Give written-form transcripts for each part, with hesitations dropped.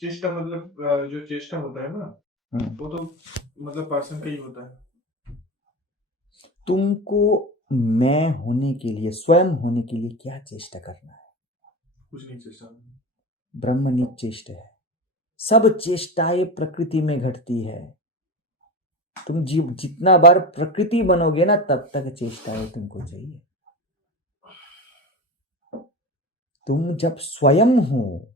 चेष्टा मतलब जो चेष्टा होता है ना, वो तो मतलब पर्सन का ही होता है। तुमको मैं होने के लिए, स्वयं होने के लिए क्या चेष्टा करना है? कुछ नहीं चेष्टा। ब्रह्म निश्चेष्ट है। सब चेष्टाएं प्रकृति में घटती है। तुम जितना बार प्रकृति बनोगे ना, तब तक चेष्टाएं तुमको चाहिए। तुम जब स्वयं हो,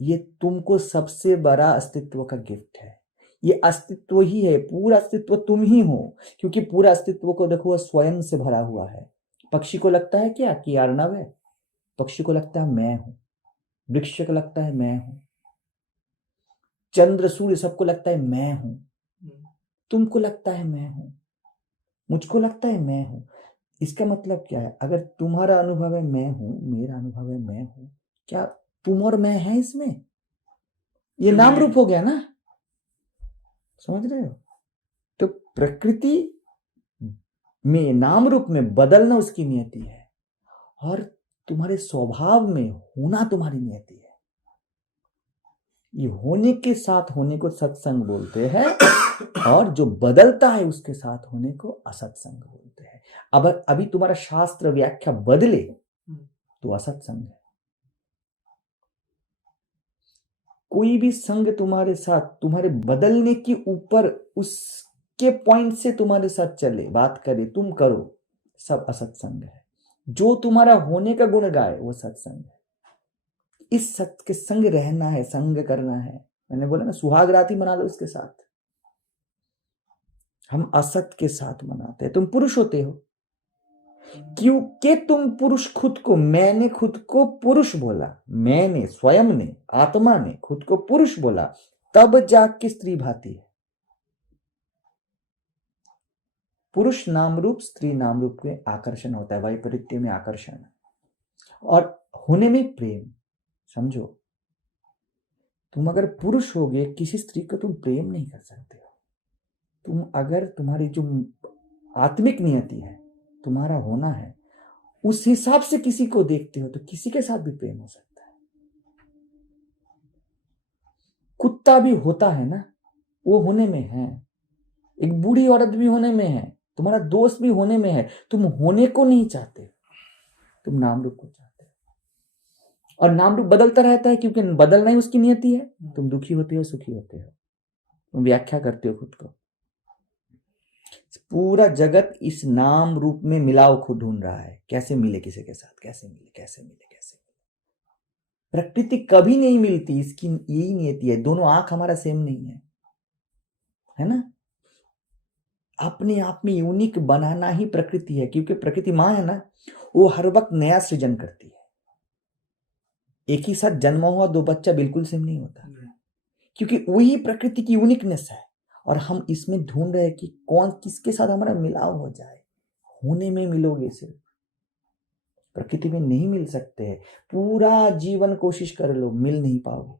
ये तुमको सबसे बड़ा अस्तित्व का गिफ्ट है। ये अस्तित्व ही है, पूरा अस्तित्व तुम ही हो, क्योंकि पूरा अस्तित्व को देखो स्वयं से भरा हुआ है। पक्षी को लगता है क्या कि अर्णव है? पक्षी को लगता है मैं हूं। वृक्ष को लगता है मैं हूं। चंद्र सूर्य सबको लगता है मैं हूं। तुमको लगता है मैं हूं। मुझको लगता है मैं हूं। इसका मतलब क्या है? अगर तुम्हारा अनुभव है मैं हूं, मेरा अनुभव है मैं हूं, क्या तुम और मैं है इसमें? ये नाम रूप हो गया ना, समझ रहे हो? तो प्रकृति में नाम रूप में बदलना उसकी नियति है, और तुम्हारे स्वभाव में होना तुम्हारी नियति है। ये होने के साथ होने को सत्संग बोलते हैं, और जो बदलता है उसके साथ होने को असत्संग बोलते हैं। अब अभी तुम्हारा शास्त्र व्याख्या बदले तो असत्संग है। कोई भी संग तुम्हारे साथ तुम्हारे बदलने के ऊपर उसके पॉइंट से तुम्हारे साथ चले, बात करे, तुम करो, सब असत्संग है। जो तुम्हारा होने का गुण गाए वो सत्संग है। इस सत्य के संग रहना है, संग करना है। मैंने बोला ना, सुहाग रात ही मना लो उसके साथ। हम असत के साथ मनाते हैं। तुम पुरुष होते हो क्योंकि तुम पुरुष खुद को, मैंने खुद को पुरुष बोला, मैंने स्वयं ने, आत्मा ने खुद को पुरुष बोला, तब जाके स्त्री भाती है। पुरुष नाम रूप, स्त्री नाम रूप में आकर्षण होता है, वैपरीत्य में आकर्षण, और होने में प्रेम। समझो, तुम अगर पुरुष होगे, किसी स्त्री को तुम प्रेम नहीं कर सकते हो। तुम अगर तुम्हारी जो आत्मिक नियति है, तुम्हारा होना है, उस हिसाब से किसी को देखते हो तो किसी के साथ भी प्रेम हो सकता है। कुत्ता भी होता है ना, वो होने में है। एक बूढ़ी औरत भी होने में है। तुम्हारा दोस्त भी होने में है। तुम होने को नहीं चाहते, तुम नाम रूप को चाहते हो। और नाम रूप बदलता रहता है, क्योंकि बदलना ही उसकी नियति है। तुम दुखी होते हो, सुखी होते हो, तुम व्याख्या करते हो खुद को। पूरा जगत इस नाम रूप में मिलाव को ढूंढ रहा है, कैसे मिले किसी के साथ, कैसे मिले, कैसे मिले, कैसे मिले। प्रकृति कभी नहीं मिलती, इसकी यही नियति है। दोनों आंख हमारा सेम नहीं है ना? अपने आप में यूनिक बनाना ही प्रकृति है, क्योंकि प्रकृति मां है ना, वो हर वक्त नया सृजन करती है। एक ही साथ जन्म हुआ दो बच्चा बिल्कुल सेम नहीं होता, क्योंकि वही प्रकृति की यूनिकनेस है। और हम इसमें ढूंढ रहे हैं कि कौन किसके साथ हमारा मिलाव हो जाए। होने में मिलोगे, सिर्फ प्रकृति में नहीं मिल सकते हैं। पूरा जीवन कोशिश कर लो, मिल नहीं पाओगे,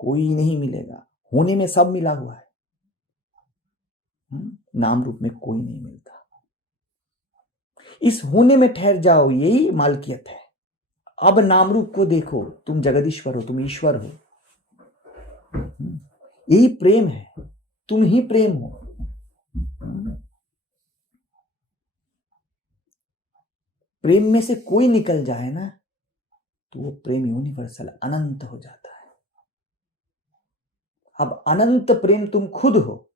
कोई नहीं मिलेगा। होने में सब मिला हुआ है, नाम रूप में कोई नहीं मिलता। इस होने में ठहर जाओ, यही मालकियत है। अब नाम रूप को देखो, तुम जगदीश्वर हो, तुम ईश्वर हो। यही प्रेम है, तुम ही प्रेम हो। प्रेम में से कोई निकल जाए ना, तो वो प्रेम यूनिवर्सल अनंत हो जाता है। अब अनंत प्रेम तुम खुद हो।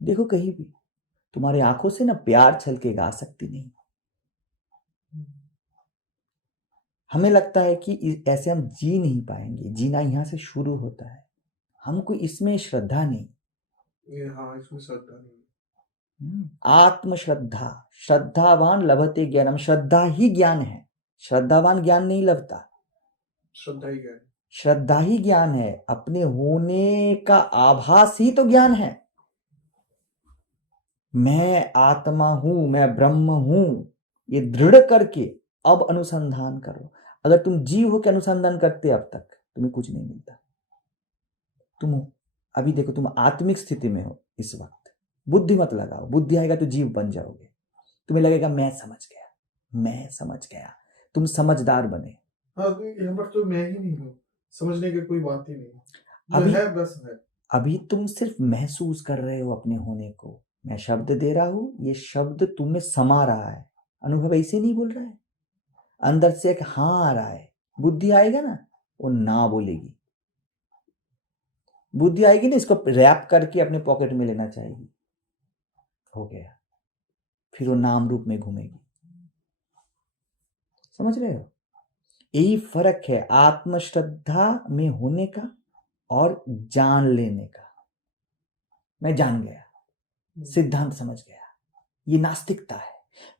देखो, कहीं भी तुम्हारी आंखों से ना प्यार छलकेगा, आसक्ति नहीं। हमें लगता है कि ऐसे हम जी नहीं पाएंगे, जीना यहां से शुरू होता है। हमको इसमें श्रद्धा नहीं। इसमें श्रद्धा नहीं। आत्म श्रद्धा, श्रद्धावान लभते ज्ञानम। श्रद्धा ही ज्ञान है, श्रद्धावान ज्ञान नहीं लभता। श्रद्धा ही ज्ञान, श्रद्धा ही ज्ञान है। अपने होने का आभास ही तो ज्ञान है। मैं आत्मा हूं, मैं ब्रह्म हूं, ये दृढ़ करके अब अनुसंधान करो। अगर तुम जीव हो के अनुसंधान करते अब तक, तुम्हें कुछ नहीं मिलता। तुम अभी देखो, तुम आत्मिक स्थिति में हो इस वक्त। बुद्धि मत लगाओ, बुद्धि आएगा तो जीव बन जाओगे। तुम्हें लगेगा मैं समझ गया, मैं समझ गया। तुम समझदार बने। हाँ, तो यहाँ पर तो मैं ही नहीं हूँ, समझने की कोई बात ही नहीं। अभी है बस है। अभी तुम सिर्फ महसूस कर रहे हो अपने होने को। मैं शब्द दे रहा हूं, ये शब्द तुम में समा रहा है। अनुभव ऐसे नहीं बोल रहा है, अंदर से एक हाँ आ रहा है। बुद्धि आएगा ना, वो ना बोलेगी। बुद्धि आएगी ना, इसको रैप करके अपने पॉकेट में लेना चाहेगी। हो गया, फिर वो नाम रूप में घूमेगी। समझ रहे हो? यही फर्क है आत्मश्रद्धा में होने का और जान लेने का। मैं जान गया, सिद्धांत समझ गया, ये नास्तिकता है।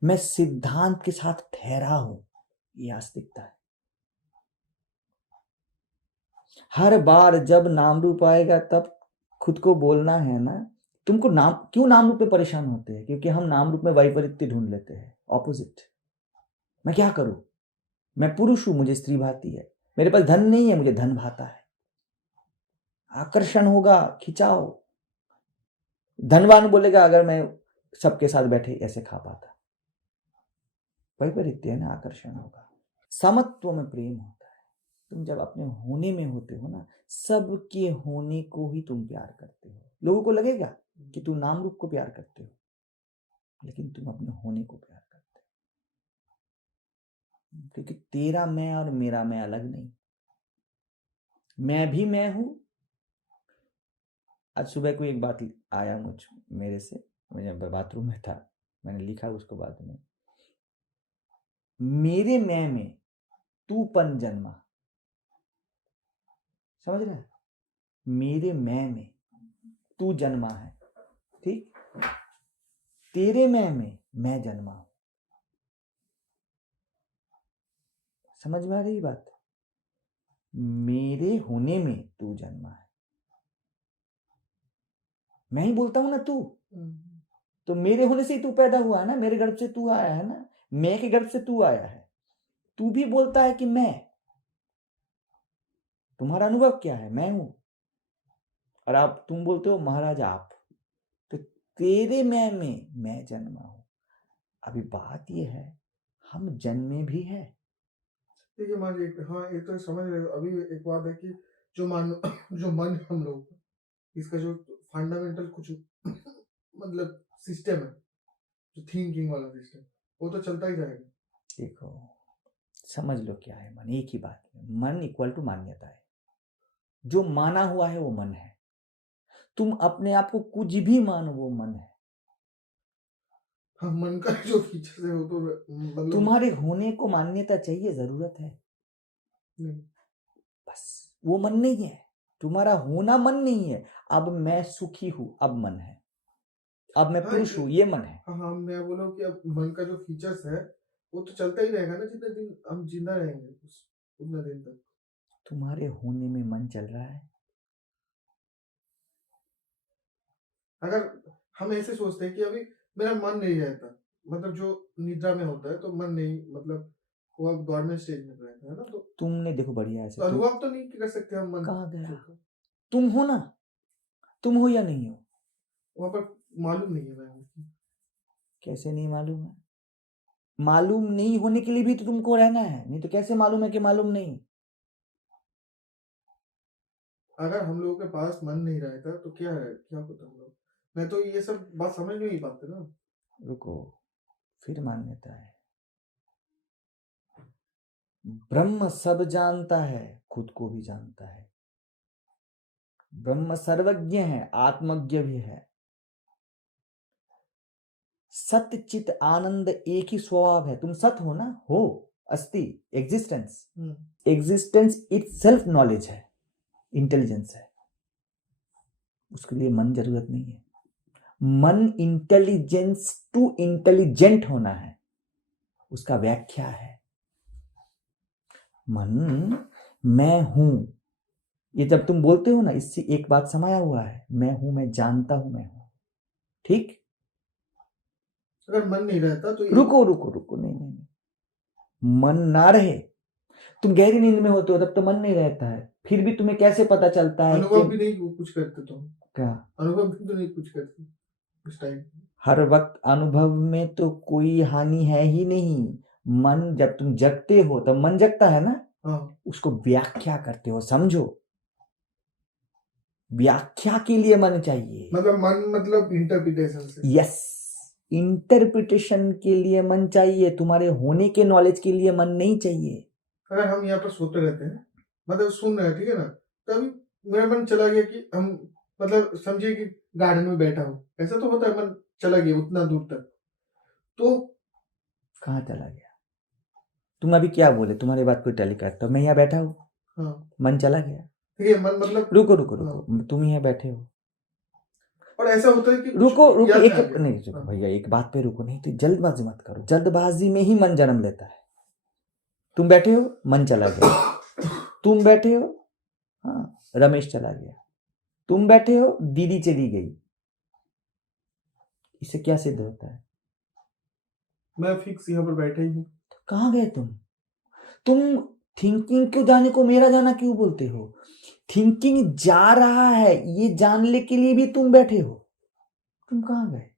मैं सिद्धांत के साथ ठहरा हूं, ये आस्तिकता है। हर बार जब नाम रूप आएगा तब खुद को बोलना है ना, तुमको क्यों नाम रूप में परेशान होते हैं? क्योंकि हम नाम रूप में वैपरीत्य ढूंढ लेते हैं, ऑपोजिट। मैं क्या करूं? मैं पुरुष हूं, मुझे स्त्री भाती है। मेरे पास धन नहीं है, मुझे धन भाता है। आकर्षण होगा, खिंचाव। धनवान बोलेगा अगर मैं सबके साथ बैठे ऐसे खा पाता। वैपरीत्य है ना, आकर्षण होगा। समत्व में प्रेम होता है। तुम जब अपने होने में होते हो ना, सबके होने को ही तुम प्यार करते हो। लोगों को लगेगा कि तुम नाम रूप को प्यार करते हो, लेकिन तुम अपने होने को प्यार करते हो। क्योंकि तेरा मैं और मेरा मैं अलग नहीं। मैं भी मैं हूं। आज सुबह को एक बात आया मेरे से, मैं बाथरूम में था, मैंने लिखा उसको बाद में। मेरे मैं में तूपन जन्मा। समझ रहे हैं? मेरे मैं में तू जन्मा है, ठीक? तेरे मैं जन्मा हूं। समझ में आ रही बात? मेरे होने में तू जन्मा है। मैं ही बोलता हूं ना तू, तो मेरे होने से ही तू पैदा हुआ है ना, मेरे गर्भ से तू आया है ना, मैं के गर्भ से तू आया है। तू भी बोलता है कि मैं। तुम्हारा अनुभव क्या है? मैं हूं। और आप तुम बोलते हो महाराज आप। तो तेरे मैं जन्मा हूं। अभी बात यह है, हम जन्मे भी है। ठीक है मान लीजिए, हाँ ये तो समझ रहे हो। अभी एक बात है कि जो मन है हम लोग, इसका जो फंडामेंटल कुछ मतलब सिस्टम है, जो थिंकिंग वाला सिस्टम, वो तो चलता ही जाएगा। देखो, समझ लो क्या है मन। एक ही बात है, मन इक्वल टू मान्यता है। जो माना हुआ है वो मन है। तुम अपने आप को कुछ भी मानो, वो मन है। हाँ, मन का जो फीचर है वो तो मतलब तुम्हारे होने को मान्यता चाहिए, जरूरत है नहीं। बस वो मन नहीं है। तुम्हारा होना मन नहीं है। अब मैं सुखी हूं, अब मन है। अब मैं पुरुष हूं, ये मन है। हाँ, मैं बोला कि अब मन का जो फीचर्स है वो तो चलता ही रहेगा ना, जितने दिन हम जिंदा रहेंगे उतना दिन तक। तुम्हारे होने में मन चल रहा है। अगर हम ऐसे सोचते हैं कि अभी मेरा मन नहीं रहता, मतलब जो निद्रा में होता है तो मन नहीं, मतलब वो अब डॉर्मेंट स्टेज में रहता है ना, तो तुमने देखो बढ़िया ऐसे तो अनुभव तो नहीं कर सकते हम मन। कहाँ गया? तुम हो ना, तुम हो या नहीं हो? वहां पर मालूम नहीं है मैं। कैसे नहीं मालूम है? मालूम नहीं होने के लिए भी तो तुमको रहना है, नहीं तो कैसे मालूम है कि मालूम नहीं? अगर हम लोगों के पास मन नहीं रहता तो क्या है, क्या पता हम लोग। मैं तो ये सब बात समझ नहीं पाते ना। रुको, फिर मान्यता है। ब्रह्म सब जानता है, खुद को भी जानता है। ब्रह्म सर्वज्ञ है, आत्मज्ञ भी है। सत चित आनंद एक ही स्वभाव है। तुम सत हो ना, हो, अस्ति, एग्जिस्टेंस। एग्जिस्टेंस इटसेल्फ नॉलेज है, इंटेलिजेंस है। उसके लिए मन जरूरत नहीं है। मन इंटेलिजेंस टू इंटेलिजेंट होना है, उसका व्याख्या है। मन मैं हूं, ये जब तुम बोलते हो ना, इससे एक बात समाया हुआ है, मैं हूं, मैं जानता हूं मैं हूं। ठीक? अगर मन नहीं रहता तो रुको रुको रुको, नहीं नहीं नहीं, मन ना रहे। तुम गहरी नींद में होते हो तब तो मन नहीं रहता है, फिर भी तुम्हें कैसे पता चलता है? अनुभव भी नहीं कुछ करते तुम। क्या अनुभव भी तो नहीं कुछ करते उस टाइम। हर वक्त अनुभव में तो कोई हानि है ही नहीं। मन जब तुम जगते हो तब मन जगता है ना। हाँ, उसको व्याख्या करते हो, समझो। व्याख्या के लिए मन चाहिए। मतलब मन मतलब इंटरप्रिटेशन से। यस, इंटरप्रिटेशन के लिए मन चाहिए, तुम्हारे होने के नॉलेज के लिए मन नहीं चाहिए। अगर हम यहाँ पर सोते रहते हैं, मतलब सुन रहे हैं, ठीक है ना, तभी मेरा मन चला गया कि हम, मतलब समझिए कि गार्डन में बैठा हूँ, ऐसा तो होता है, मन चला गया उतना दूर तक, तो कहाँ चला गया? तुम अभी क्या बोले? तुम्हारी बात कोई टैली करता, मैं यहाँ बैठा हूँ, हाँ मन चला गया। ठीक है, मन मतलब रुको रुको हाँ। रुको, तुम यहाँ बैठे हो, और ऐसा होता है कि रुको रुको, याद एक में आ गया। नहीं रुको हाँ। भैया, एक बात पे रुको, नहीं तो जल्दबाजी मत करो। जल्दबाजी में ही मन जन्म लेता है। तुम बैठे हो, मन चला गया। तुम बैठे हो, हाँ, रमेश चला गया। तुम बैठे हो, दीदी चली गई। इससे क्या सिद्ध होता है? मैं फिक्स यहाँ पर बैठा ही हूँ। तो कहाँ गए तुम? तुम थिंकिंग क्यों जाने को मेरा जाना क्यों बोलते हो? थिंकिंग जा रहा है, ये जानने के लिए भी तुम बैठे हो। तुम कहाँ गए?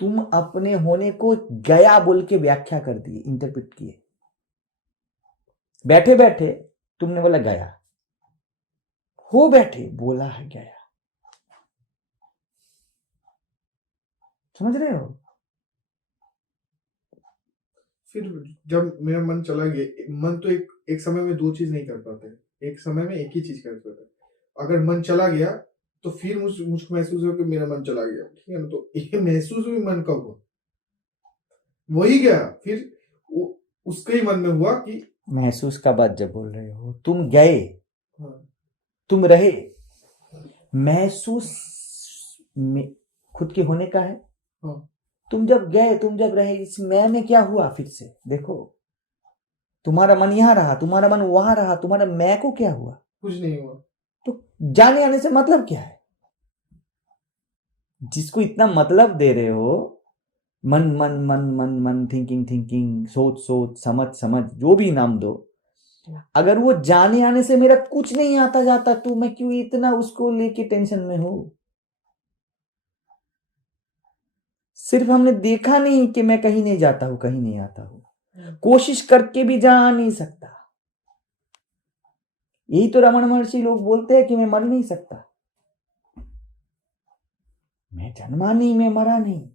तुम अपने होने को गया बोल के व्याख्या कर दिए, इंटरप्रेट किए। बैठे बैठे तुमने बोला गया, हो बैठे बोला है गया। समझ रहे हो? फिर जब मेरा मन चला गया, मन तो एक समय में दो चीज नहीं कर पाते, एक समय में एक ही चीज कर पाते। अगर मन चला गया तो फिर मुझको महसूस हुआ कि मेरा मन चला गया, ठीक है ना, तो ये महसूस भी मन कब हुआ? वही गया, फिर उसके ही मन में हुआ कि महसूस का बात जब बोल रहे हो, तुम गए, हाँ, तुम रहे, महसूस में खुद के होने का है। हाँ, तुम जब गए, तुम जब रहे, इस मैं में क्या हुआ? फिर से देखो, तुम्हारा मन यहां रहा, तुम्हारा मन वहां रहा, तुम्हारा मैं को क्या हुआ? कुछ नहीं हुआ। तो जाने आने से मतलब क्या है? जिसको इतना मतलब दे रहे हो, मन मन मन मन मन, थिंकिंग थिंकिंग, सोच सोच, समझ समझ, जो भी नाम दो, अगर वो जाने आने से मेरा कुछ नहीं आता जाता, तो मैं क्यों इतना उसको लेके टेंशन में हूं? सिर्फ हमने देखा नहीं कि मैं कहीं नहीं जाता हूं, कहीं नहीं आता हूं, कोशिश करके भी जा नहीं सकता। यही तो रमन महर्षि लोग बोलते हैं कि मैं मर नहीं सकता। मैं जन्मा नहीं, मैं मरा नहीं।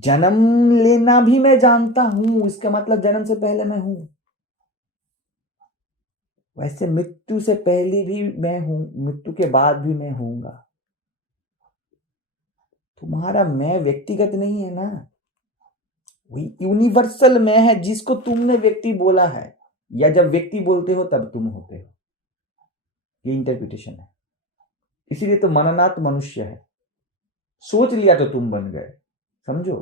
जन्म लेना भी मैं जानता हूं, इसका मतलब जन्म से पहले मैं हूं। वैसे मृत्यु से पहले भी मैं हूं, मृत्यु के बाद भी मैं हूंगा। तुम्हारा मैं व्यक्तिगत नहीं है ना, वही यूनिवर्सल मैं है जिसको तुमने व्यक्ति बोला है, या जब व्यक्ति बोलते हो तब तुम होते हो। ये इंटरप्रिटेशन है। इसीलिए तो मननात् मनुष्य है। सोच लिया तो तुम बन गए, समझो।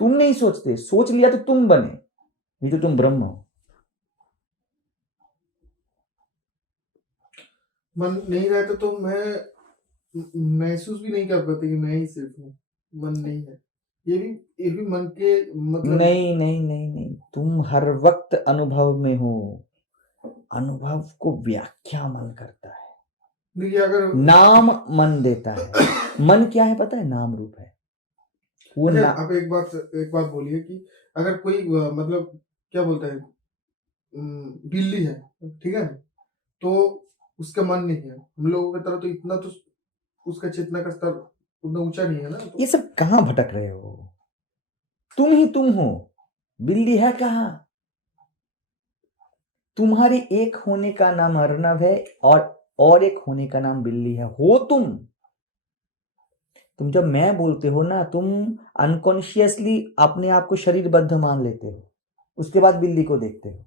तुम नहीं सोचते, सोच लिया तो तुम बने, ये तो तुम ब्रह्म हो। मन नहीं रहता तो मैं महसूस भी नहीं कर पाते कि मैं ही सिर्फ हूँ, मन नहीं है। ये भी मन के मतलब नहीं नहीं नहीं नहीं, तुम हर वक्त अनुभव में हो। अनुभव को व्याख्या मन करता है, देखिए, अगर नाम मन देता है। मन क्या है पता है? नाम रूप है वो। अच्छा, आप एक बात बोलिए कि अगर कोई मतलब क्या बोलता है, बिल्ली है, ठीक है ना, तो उसका मन नहीं है, हम लोगों की तरह तो इतना तो उसका चेतना का स्तर उतना ऊंचा नहीं है ना, तो ये सब कहां भटक रहे हो? तुम ही तुम हो, बिल्ली है कहां? तुम्हारे एक होने का नाम अर्णव है, और एक होने का नाम बिल्ली है। हो तुम जब मैं बोलते हो ना, तुम अनकॉन्शियसली अपने आप को शरीरबद्ध मान लेते हो, उसके बाद बिल्ली को देखते हो।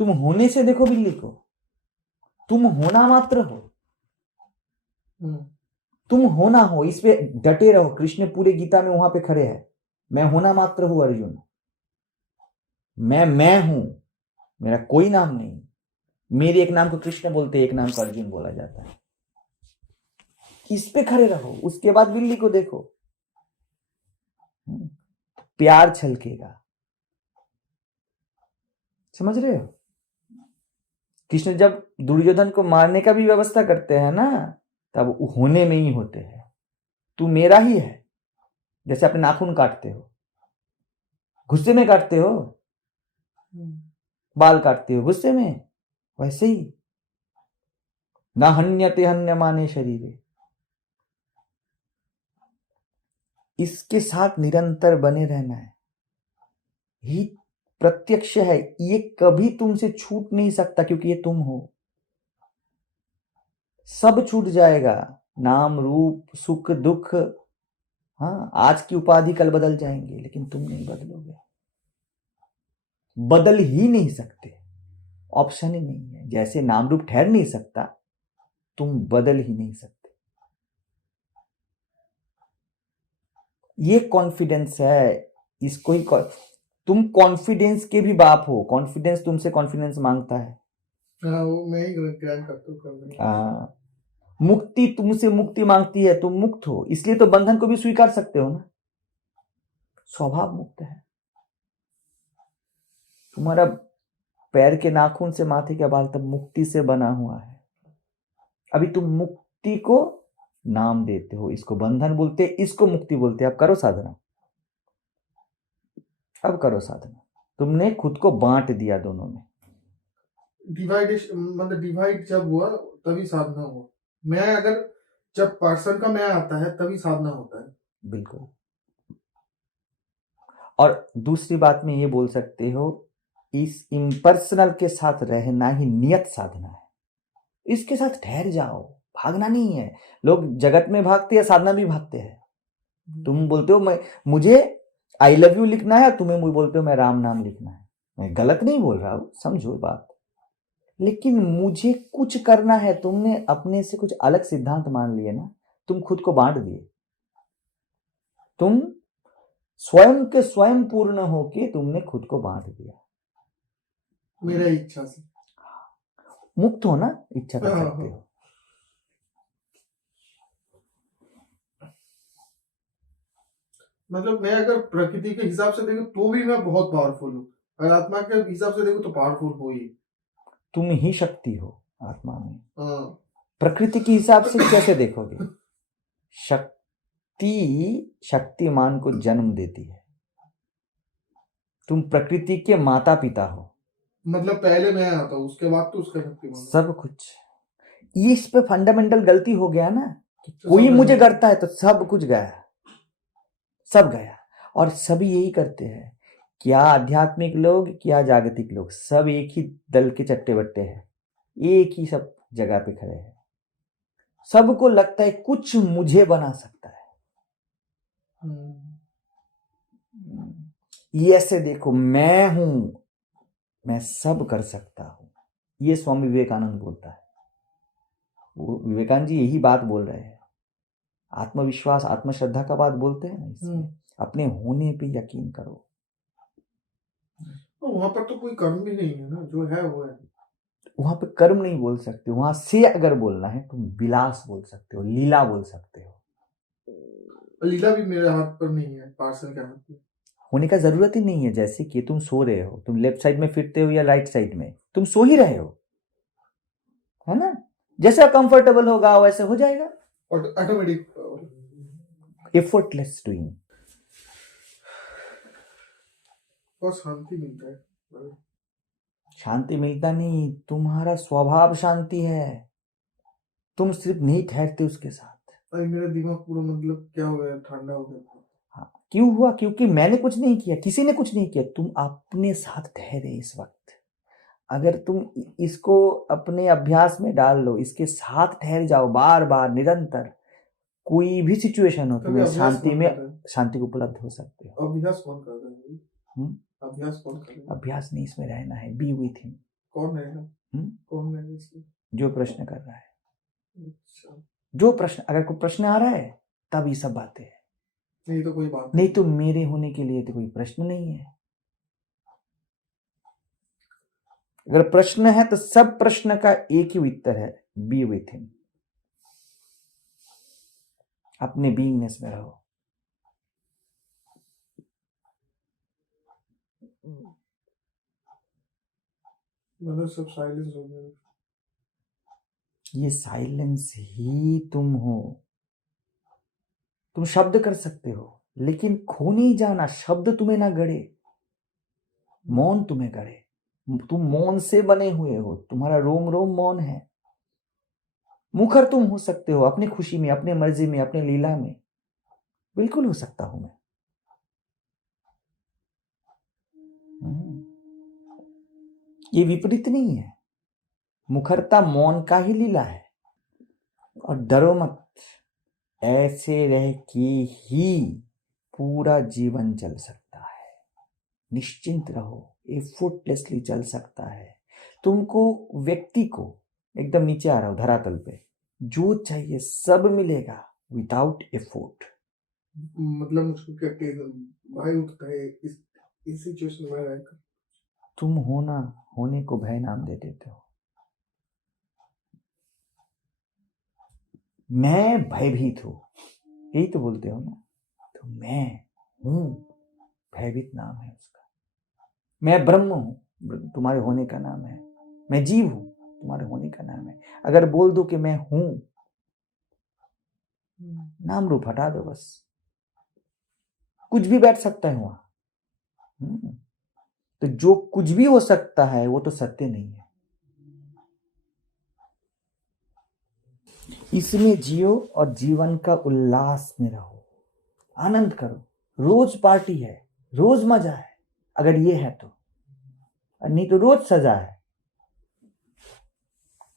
तुम होने से देखो बिल्ली को, तुम होना मात्र हो। तुम होना हो, इस पे डटे रहो। कृष्ण पूरे गीता में वहां पे खड़े हैं, मैं होना मात्र हूं अर्जुन। मैं हूं, मेरा कोई नाम नहीं। मेरे एक नाम को कृष्ण बोलते, एक नाम को अर्जुन बोला जाता है। इस पे खड़े रहो, उसके बाद बिल्ली को देखो, प्यार छलकेगा। समझ रहे हो? कृष्ण जब दुर्योधन को मारने का भी व्यवस्था करते हैं ना, तब होने में ही होते हैं। तू मेरा ही है। जैसे अपने नाखून काटते हो, गुस्से में काटते हो, बाल काटते हो गुस्से में, वैसे ही न हन्यते हन्यमाने शरीरे, इसके साथ निरंतर बने रहना है। ही प्रत्यक्ष है, ये कभी तुमसे छूट नहीं सकता क्योंकि ये तुम हो। सब छूट जाएगा, नाम रूप सुख दुख, हाँ आज की उपाधि कल बदल जाएंगे, लेकिन तुम नहीं बदलोगे, बदल ही नहीं सकते, ऑप्शन ही नहीं है। जैसे नाम रूप ठहर नहीं सकता, तुम बदल ही नहीं सकते। ये कॉन्फिडेंस है, इसको ही तुम कॉन्फिडेंस के भी बाप हो। कॉन्फिडेंस तुमसे कॉन्फिडेंस मांगता है। हाँ वो मैं ही ग्रहण करता हूँ कर मुक्ति तुमसे मुक्ति मांगती है, तुम मुक्त हो, इसलिए तो बंधन को भी स्वीकार सकते हो ना। स्वभाव मुक्त है। तुम्हारा पैर के नाखून से माथे के बाल तब मुक्ति से बना हुआ है। अभी तुम मुक्ति को नाम देते हो, इसको बंधन बोलते, इसको मुक्ति बोलते। अब करो साधना, अब करो साधना। तुमने खुद को बांट दिया दोनों में। मतलब डिवाइड जब हुआ तभी साधना हुआ। मैं अगर जब पर्सन का मैं आता है तभी साधना होता है। बिल्कुल। और दूसरी बात में ये बोल सकते हो, इस इम्पर्सनल के साथ रहना ही नियत साधना है। इसके साथ ठहर जाओ, भागना नहीं है। लोग जगत में भागते हैं, साधना भी भागते हैं। तुम बोलते हो मुझे आई लव यू लिखना है, तुम्हें बोलते हो मैं राम नाम लिखना है। मैं गलत नहीं बोल रहा हूं, समझो बात। लेकिन मुझे कुछ करना है, तुमने अपने से कुछ अलग सिद्धांत मान लिए ना, तुम खुद को बांट दिए। तुम स्वयं के स्वयं पूर्ण होके तुमने खुद को बांट दिया। मेरा इच्छा से मुक्त हो ना, इच्छा कर सकते हो। मतलब मैं अगर प्रकृति के हिसाब से देखूं तो भी मैं बहुत पावरफुल हूँ, अगर आत्मा के हिसाब से देखूं तो पावरफुल हो ही। तुम ही शक्ति हो आत्मा में। हाँ। प्रकृति के हिसाब से कैसे देखोगे? शक्ति शक्तिमान को जन्म देती है। तुम प्रकृति के माता पिता हो। मतलब पहले मैं आता हूँ, उसके बाद तो उसका शक्तिमान सब कुछ। ये इस पे फंडामेंटल गलती हो गया ना, तो कोई सब मुझे गया। करता है तो सब कुछ गया, सब गया। और सभी यही करते हैं, क्या आध्यात्मिक लोग क्या जागतिक लोग, सब एक ही दल के चट्टे बट्टे हैं, एक ही सब जगह पे खड़े हैं। सबको लगता है कुछ मुझे बना सकता है। ये ऐसे देखो, मैं हूं, मैं सब कर सकता हूं। ये स्वामी विवेकानंद बोलता है। वो विवेकानंद जी यही बात बोल रहे हैं। आत्मविश्वास आत्मश्रद्धा का बात बोलते हैं ना, इसमें अपने होने पे यकीन करो। तो वहां पर तो कोई कर्म भी नहीं है ना, जो है वो है। वहां पे कर्म नहीं बोल सकते, वहां से अगर बोलना है तुम विलास बोल सकते हो, लीला बोल सकते हो। लीला भी मेरे हाथ पर नहीं है, पार्सल के हाथ में होने का जरूरत ही नहीं है। जैसे कि तुम सो रहे हो, तुम लेफ्ट साइड में फिरते हो या राइट साइड में, तुम सो ही रहे हो, है ना। जैसा कंफर्टेबल होगा वैसे हो जाएगा, ऑटोमेटिक, एफर्टलेस डूइंग। बहुत शांति मिलता है। शांति मिलता नहीं, तुम्हारा स्वभाव शांति है। तुम सिर्फ नहीं ठहरते उसके साथ। अरे मेरा दिमाग पूरा मतलब क्या हो गया, ठंडा हो गया। हाँ, क्यों हुआ? क्योंकि मैंने कुछ नहीं किया, किसी ने कुछ नहीं किया, तुम अपने साथ ठहरे इस वक्त। अगर तुम इसको अपने अभ्यास में डाल लो, इसके साथ ठहर जाओ बार बार निरंतर, कोई भी सिचुएशन हो, तुम्हें शांति में शांति को उपलब्ध हो सकते हो। अभ्यास कौन कर रहा है? अभ्यास कौन कर रहा है? अभ्यास नहीं, इसमें रहना है, बी विथ हिम। कौन रहेगा? कौन रहेगा इसमें? जो प्रश्न कर रहा है। अच्छा। जो प्रश्न, अगर कोई प्रश्न आ रहा है तब ये सब बातें हैं, नहीं तो कोई बात नहीं तो मेरे होने के लिए तो कोई प्रश्न नहीं है। अगर प्रश्न है तो सब प्रश्न का एक ही उत्तर है, बी विथ हिम। अपने बीइंगनेस में रहो। मतलब सब साइलेंस हो गया। ये साइलेंस ही तुम हो। तुम शब्द कर सकते हो, लेकिन खो नहीं जाना। शब्द तुम्हें ना गड़े, मौन तुम्हें गड़े। तुम मौन से बने हुए हो, तुम्हारा रोम रोम मौन है। मुखर तुम हो सकते हो अपनी खुशी में, अपने मर्जी में, अपने लीला में, बिल्कुल हो सकता हूं मैं। ये विपरीत नहीं है, मुखरता मौन का ही लीला है। और डरो मत, ऐसे रह के ही पूरा जीवन चल सकता है। निश्चिंत रहो, एफर्टलेसली चल सकता है। तुमको, व्यक्ति को, एकदम नीचे आ रहा हो धरातल पे, जो चाहिए सब मिलेगा विदाउट एफर्ट। मतलब मुझको क्या भाई उठता है इस सिचुएशन में रहकर। तुम होना, होने को भय नाम दे देते हो। मैं भयभीत हूं, यही तो बोलते हो ना। तो मैं हूं, भयभीत नाम है उसका। मैं ब्रह्म हूं, तुम्हारे होने का नाम है। मैं जीव हूं, तुम्हारे होने का नाम है। अगर बोल दो कि मैं हूं, नाम रूप हटा दो बस, कुछ भी बैठ सकता है वहां। तो जो कुछ भी हो सकता है वो तो सत्य नहीं है। इसमें जियो और जीवन का उल्लास में रहो, आनंद करो। रोज पार्टी है, रोज मजा है, अगर ये है तो। नहीं तो रोज सजा है।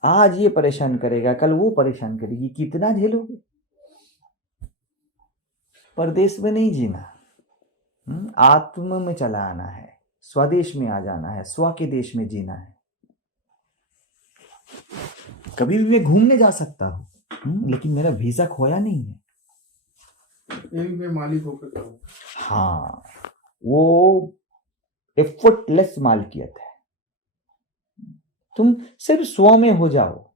आज ये परेशान करेगा, कल वो परेशान करेगी, कितना झेलोगे। परदेश में नहीं जीना, आत्म में चला आना है, स्वदेश में आ जाना है, स्व के देश में जीना है। कभी भी मैं घूमने जा सकता हूँ, लेकिन मेरा वीजा खोया नहीं है। ये भी मैं मालिक होकर करूँ। हाँ, वो एफर्टलेस मालकियत है। तुम सिर्फ स्व में हो जाओ,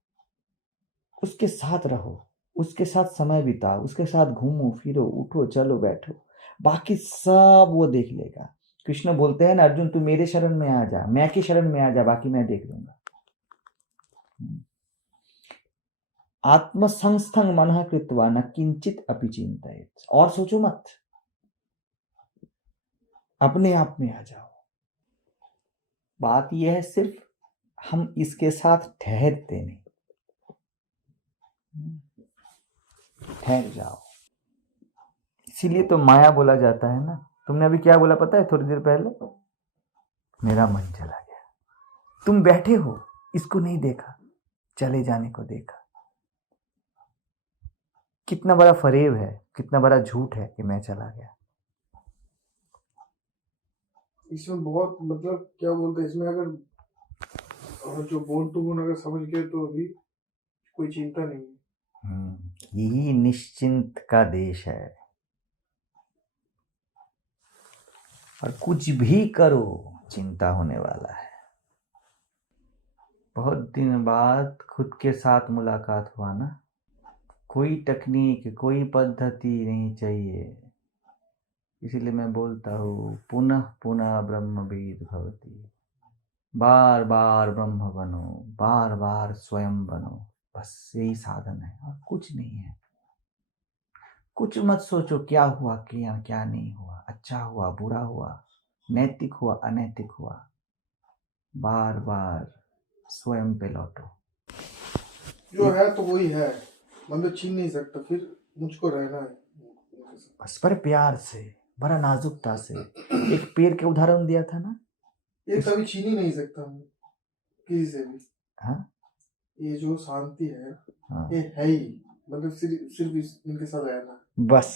उसके साथ रहो, उसके साथ समय बिताओ, उसके साथ घूमो फिरो, उठो चलो बैठो, बाकी सब वो देख लेगा। कृष्ण बोलते हैं ना, अर्जुन तू मेरे शरण में आ जा, मैं की शरण में आ जा, बाकी मैं देख लूंगा। आत्मसंस्थं मनः कृत्वा न किंचित अपि चिंतयेत्। और सोचो मत, अपने आप में आ जाओ। बात यह है सिर्फ हम इसके साथ ठहरते नहीं। ठहर जाओ। इसीलिए तो माया बोला जाता है ना। तुमने अभी क्या बोला पता है थोड़ी देर पहले? मेरा मन चला गया। तुम बैठे हो, इसको नहीं देखा, चले जाने को देखा। कितना बड़ा फरेब है, कितना बड़ा झूठ है कि मैं चला गया। इसमें बहुत मतलब क्या बोलते हैं, इसमें अगर जो बोन टू बोन अगर समझ गए तो अभी कोई चिंता नहीं है। यही निश्चिंत का देश है। और कुछ भी करो, चिंता होने वाला है। बहुत दिन बाद खुद के साथ मुलाकात हुआ ना। कोई तकनीक, कोई पद्धति नहीं चाहिए। इसीलिए मैं बोलता हूँ, पुनः पुनः ब्रह्मविद भवति। बार बार ब्रह्म बनो, बार बार स्वयं बनो। बस यही साधन है और कुछ नहीं है। कुछ मत सोचो क्या हुआ, क्या नहीं हुआ, अच्छा हुआ, बुरा हुआ, नैतिक हुआ, अनैतिक हुआ। बार बार स्वयं पे लौटो। जो है तो वही है, मतलब छीन नहीं सकता, फिर मुझको रहना है बस पर प्यार से, बड़ा नाजुकता से। एक पेड़ के उदाहरण दिया था ना, ये कभी छीन ही नहीं सकता मैं किसी से भी। हाँ, ये जो शांति है, हाँ, ये है ही, मतलब सिर्फ इनके साथ रहना। बस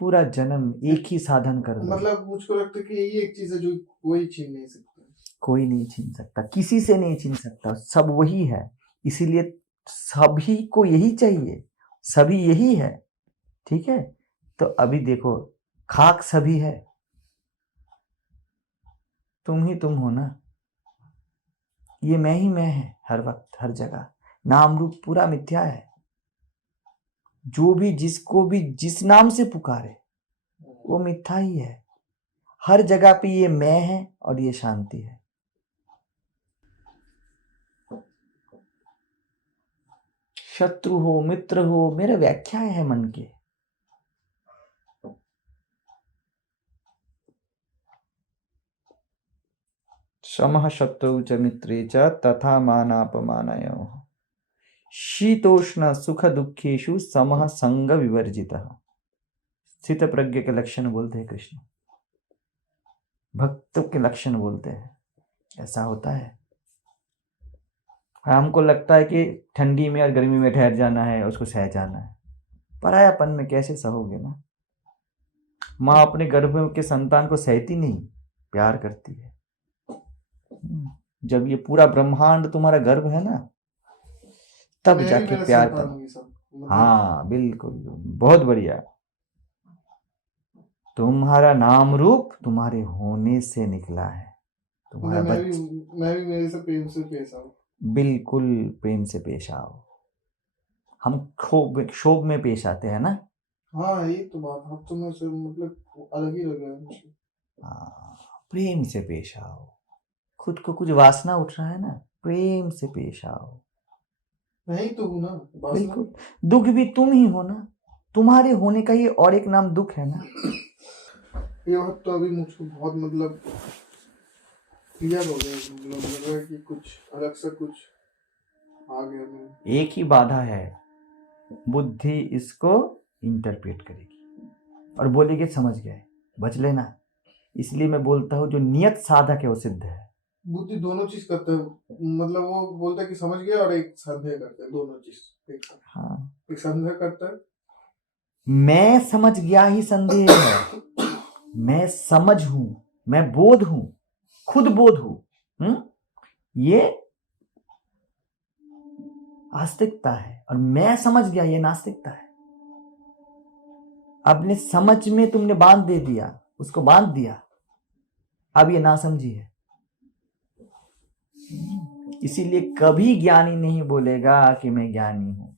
पूरा जन्म एक ही साधन कर दो। मतलब मुझको लगता है कि यही एक चीज है जो कोई छीन नहीं सकता। कोई नहीं छीन सकता, किसी से नहीं छीन सकता, सब वही है। इसीलिए सभी को यही चाहिए, सभी यही है। ठीक है, तो अभी देखो, खाक सभी है, तुम ही तुम हो ना। ये मैं ही मैं है, हर वक्त हर जगह। नाम रूप पूरा मिथ्या है। जो भी जिसको भी जिस नाम से पुकारे वो मिथ्या ही है। हर जगह पे ये मैं है और ये शांति है। शत्रु हो मित्र हो, मेरे व्याख्या है मन के। समः शत्रौ च मित्रे च तथा मानापमानयोः शीतोष्ण सुख दुखेषु समः संग विवर्जितः। स्थित प्रज्ञ के लक्षण बोलते हैं कृष्ण, भक्तों के लक्षण बोलते हैं। ऐसा होता है, हमको लगता है कि ठंडी में और गर्मी में ठहर जाना है, उसको सह जाना है। परायापन में कैसे सहोगे ना। माँ अपने गर्भ के संतान को सहती नहीं, प्यार करती है। जब ये पूरा ब्रह्मांड तुम्हारा गर्भ है ना, तब मैं भी जाके मेरा प्यार संतान कर। हूँ ये सब, मतलब हाँ बिल्कुल, बहुत बढ़िया। तुम्हारा नाम रूप तुम्हारे होने से निकला है, तुम्हारा मतलब बच्चा। मैं भी मेरे से प्रेम से पेश आऊँ। बिल्कुल प्रेम से पेश आओ। हम क्षोभ में पेश आते हैं ना। हाँ ये तो बात, अब तो मैं मतलब अलग ही लग रहा है मुझे। हाँ, प्रेम से पेश आओ। खुद को कुछ वासना उठ रहा है ना, प्रेम से पेश आओ। मैं ही तो हूँ ना वासना। बिल्कुल, दुख भी तुम ही हो ना, तुम्हारे होने का ही और एक नाम दुख है ना। ये बात तो अभी मुझको बहुत मतलब क्लियर हो गया, मतलब लग रहा है कि कुछ अलग सा कुछ आ गया मैं। एक ही बाधा है, बुद्धि इसको इंटरप्रेट करेगी और बोलेगी समझ गए, बच लेना। इसलिए मैं बोलता हूँ जो नियत साधक है वो सिद्ध है। बुद्धि दोनों चीज करता है, मतलब वो बोलता है कि समझ गया और एक संदेह करता है, दोनों चीज एक साथ। हाँ, एक संदेह करता है, मैं समझ गया ही संदेह है। मैं समझ हूं, मैं बोध हूं, खुद बोध हूं, ये आस्तिकता है। और मैं समझ गया, ये नास्तिकता है। अपने समझ में तुमने बांध दे दिया, उसको बांध दिया, अब ये नासमझी है। इसीलिए कभी ज्ञानी नहीं बोलेगा कि मैं ज्ञानी हूं,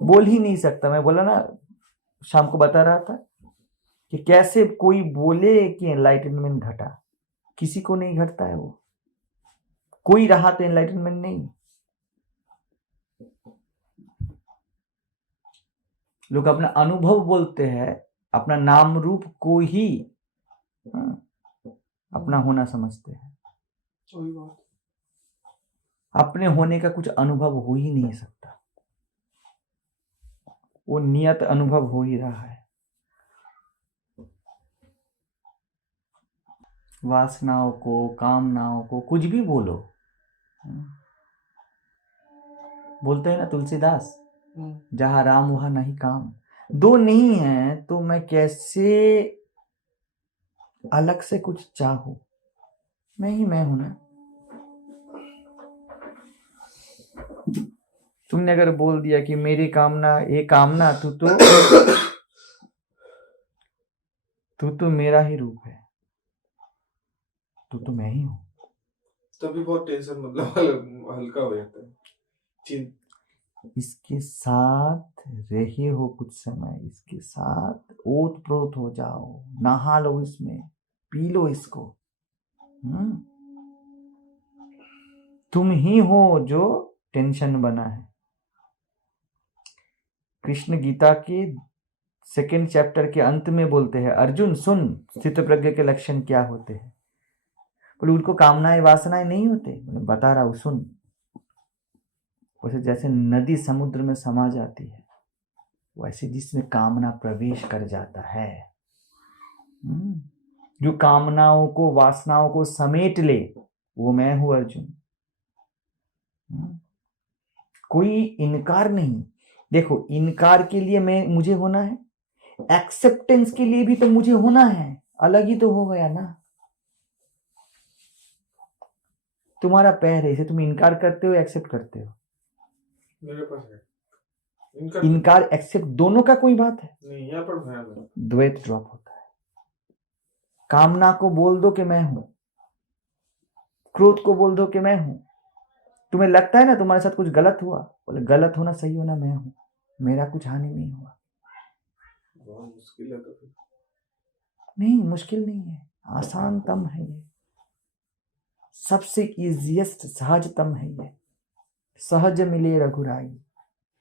बोल ही नहीं सकता। मैं बोला ना, शाम को बता रहा था कि कैसे कोई बोले कि एनलाइटनमेंट घटा, किसी को नहीं घटता है। वो कोई रहा तो एनलाइटनमेंट नहीं। लोग अपना अनुभव बोलते हैं, अपना नाम रूप को ही अपना होना समझते हैं। वही बात। अपने होने का कुछ अनुभव हो ही नहीं सकता, वो नियत अनुभव हो ही रहा है। वासनाओं को, कामनाओं को कुछ भी बोलो, बोलते हैं ना तुलसीदास, जहां राम वहां नहीं काम। दो नहीं है तो मैं कैसे अलग से कुछ चाहूं, मैं ही मैं हूं ना। तुमने अगर बोल दिया कि मेरी कामना ये कामना, तू तो मेरा ही रूप है, तू तो मैं ही हूं। तभी बहुत टेंशन मतलब हल्का हो जाता है। इसके साथ रहे हो कुछ समय, इसके साथ ओत प्रोत हो जाओ, नहा लो इसमें, पी लो इसको। तुम ही हो जो टेंशन बना है। कृष्ण गीता के 2nd चैप्टर के अंत में बोलते हैं, अर्जुन सुन स्थित प्रज्ञ के लक्षण क्या होते हैं। बोले उनको कामनाएं वासनाएं नहीं होते। बोले बता रहा हूं सुन। वैसे जैसे नदी समुद्र में समा जाती है, वैसे जिसमें कामना प्रवेश कर जाता है, जो कामनाओं को वासनाओं को समेट ले, वो मैं हूं अर्जुन। कोई इनकार नहीं। देखो, इनकार के लिए मुझे होना है, एक्सेप्टेंस के लिए भी तो मुझे होना है। अलग ही तो हो गया ना। तुम्हारा पैर है, इसे तुम इनकार करते हो, एक्सेप्ट करते हो? मेरे पास है इनकार एक्सेप्ट दोनों का कोई बात है नहीं, यहाँ पर द्वैत ड्रॉप होता है। कामना को बोल दो कि मैं हूं, क्रोध को बोल दो कि मैं हूं। तुम्हें लगता है ना तुम्हारे साथ कुछ गलत हुआ, बोले गलत होना सही होना मैं हूं, मेरा कुछ हानि नहीं हुआ। बहुत मुश्किल है। तो नहीं, मुश्किल नहीं है, आसानतम है ये, सबसे इजीएस्ट सहजतम है ये। सहज मिले रघुराई।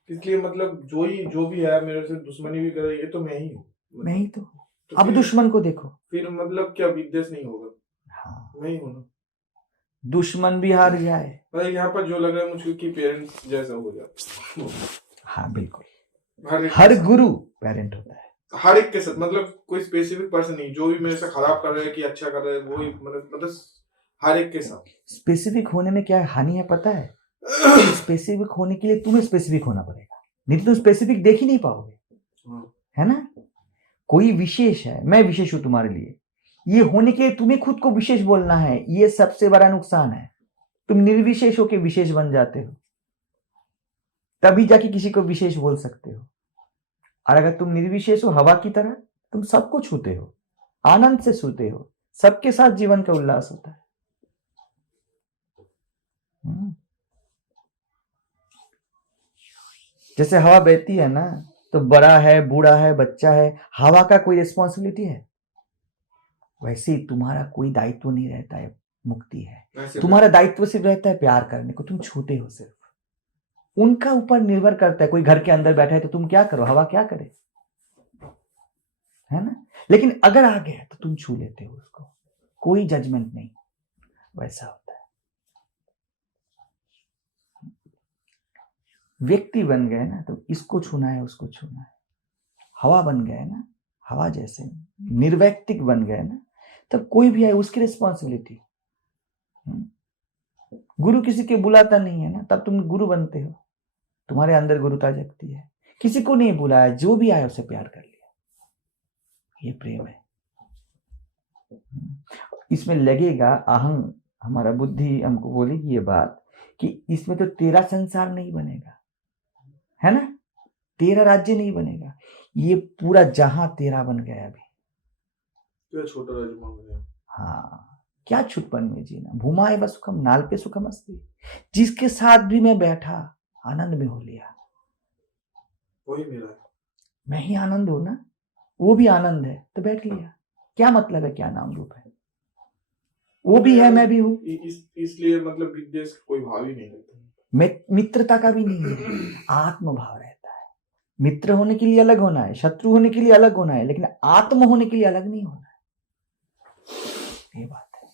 इसलिए मतलब जो भी है मेरे से दुश्मनी भी करे, ये तो मैं ही हूँ। मैं ही तो। तो अब दुश्मन को देखो, फिर मतलब क्या विद्वेष नहीं होगा? हाँ, नहीं होना। दुश्मन भी हार जाए। मतलब यहाँ पर जो लग रहा है मुझे कि पेरेंट्स जैसा हो जाता। हाँ बिल्कुल, हर एक के हर साथ, गुरु पेरेंट होता है। हर एक के साथ, मतलब कोई स्पेसिफिक पर्सन नहीं, जो भी मेरे से खराब कर रहा है कि अच्छा कर रहा है वो ही, मतलब हर एक के साथ। स्पेसिफिक होने में क्या हानि है पता है? स्पेसिफिक होने के लिए तुम्हें स्पेसिफिक होना पड़ेगा, नहीं तो तुम स्पेसिफिक देख ही नहीं पाओगे, हाँ, है ना? कोई विशेष है, मैं विशेष हूं तुम्हारे लिए, ये होने के लिए तुम्हें खुद को विशेष बोलना है। ये सबसे बड़ा नुकसान है। तुम निर्विशेष होकर विशेष बन जाते हो, तभी जाके किसी को विशेष बोल सकते हो। और अगर तुम निर्विशेष हो, हवा की तरह, तुम सबको छूते हो, आनंद से छूते हो, सबके साथ जीवन का उल्लास होता है। जैसे हवा बहती है ना, तो बड़ा है, बूढ़ा है, बच्चा है, हवा का कोई रिस्पॉन्सिबिलिटी है? वैसे ही तुम्हारा कोई दायित्व नहीं रहता है, मुक्ति है। तुम्हारा दायित्व सिर्फ रहता है प्यार करने को, तुम छूते हो सिर्फ। उनका ऊपर निर्भर करता है, कोई घर के अंदर बैठा है तो तुम क्या करो, हवा क्या करे, है ना? लेकिन अगर आ गया तो तुम छू लेते हो उसको, कोई जजमेंट नहीं। वैसा होता है। व्यक्ति बन गए ना तो इसको छूना है, उसको छूना है। हवा बन गए ना, हवा जैसे निर्वैक्तिक बन गए ना, तब कोई भी आए उसकी रिस्पॉन्सिबिलिटी। गुरु किसी के बुलाता नहीं है ना, तब तुम गुरु बनते हो, तुम्हारे अंदर गुरुता जगती है। किसी को नहीं बुलाया, जो भी आया उसे प्यार कर लिया, ये प्रेम है। इसमें लगेगा अहं, हमारा बुद्धि हमको बोलेगी ये बात कि इसमें तो तेरा संसार नहीं बनेगा, है ना? तेरा राज्य नहीं बनेगा, ये पूरा जहां तेरा बन गया अभी। क्या छोटा राज्य मांग रहे हैं? हाँ, क्या छुटपन में जीना, भूमा एवं सुखम नाल्पे सुखम अस्ति। जिसके साथ भी मैं बैठा, आनंद में हो लिया, वही मेरा है। मैं ही आनंद हूं ना, वो भी आनंद है, तो बैठ लिया। क्या मतलब है, क्या नाम रूप है? वो भी है, मैं भी हूं। इसलिए मतलब विदेश का कोई भाव ही नहीं रहता, मित्रता का भी नहीं है, आत्म भाव रहता है। मित्र होने के लिए अलग होना है, शत्रु होने के लिए अलग होना है, लेकिन आत्म होने के लिए अलग नहीं होना है। ये बात है।